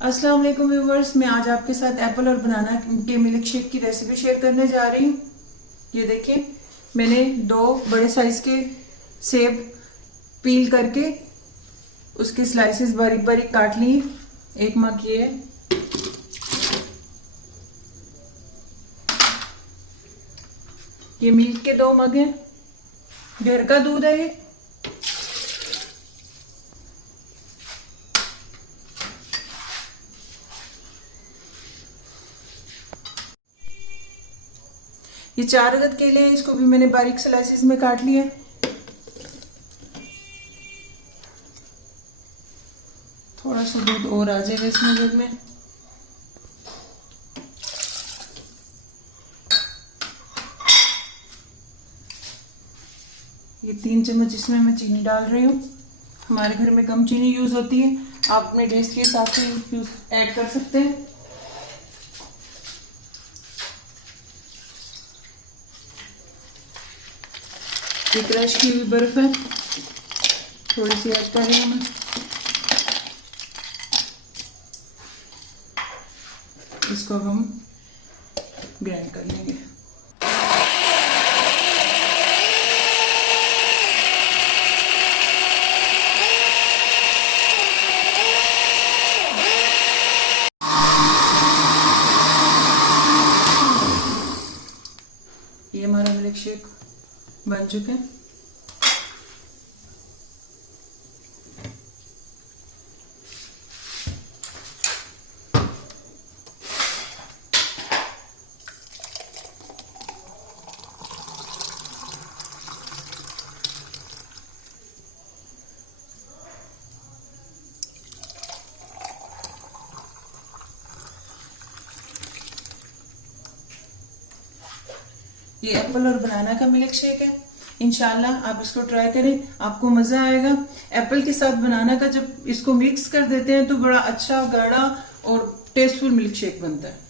अस्सलाम वालेकुम व्यूवर्स, मैं आज आपके साथ एप्पल और बनाना के मिल्क शेक की रेसिपी शेयर करने जा रही हूँ। ये देखिए, मैंने 2 बड़े साइज के सेब पील करके उसके स्लाइसेस बारीक बारीक काट लिए। 1 मग ये है। ये मिल्क के 2 मग हैं। घर का दूध है ये 4 अदद केले हैं। इसको भी मैंने बारीक स्लाइसेस में काट लिया। थोड़ा सा दूध और आ जाएगा इसमें जग में। ये 3 चम्मच इसमें मैं चीनी डाल रही हूँ। हमारे घर में कम चीनी यूज होती है, आप अपने टेस्ट के हिसाब से यूज ऐड कर सकते हैं। ये क्रश की हुई बर्फ है, थोड़ी सी ऐड कर रही हूँ मैं। इसको अब हम ग्राइंड कर लेंगे। ये हमारा मिल्क शेक बन चुके हैं। ये एप्पल और बनाना का मिल्क शेक है। इंशाल्लाह आप इसको ट्राई करें, आपको मजा आएगा। एप्पल के साथ बनाना का जब इसको मिक्स कर देते हैं तो बड़ा अच्छा गाढ़ा और टेस्टफुल मिल्क शेक बनता है।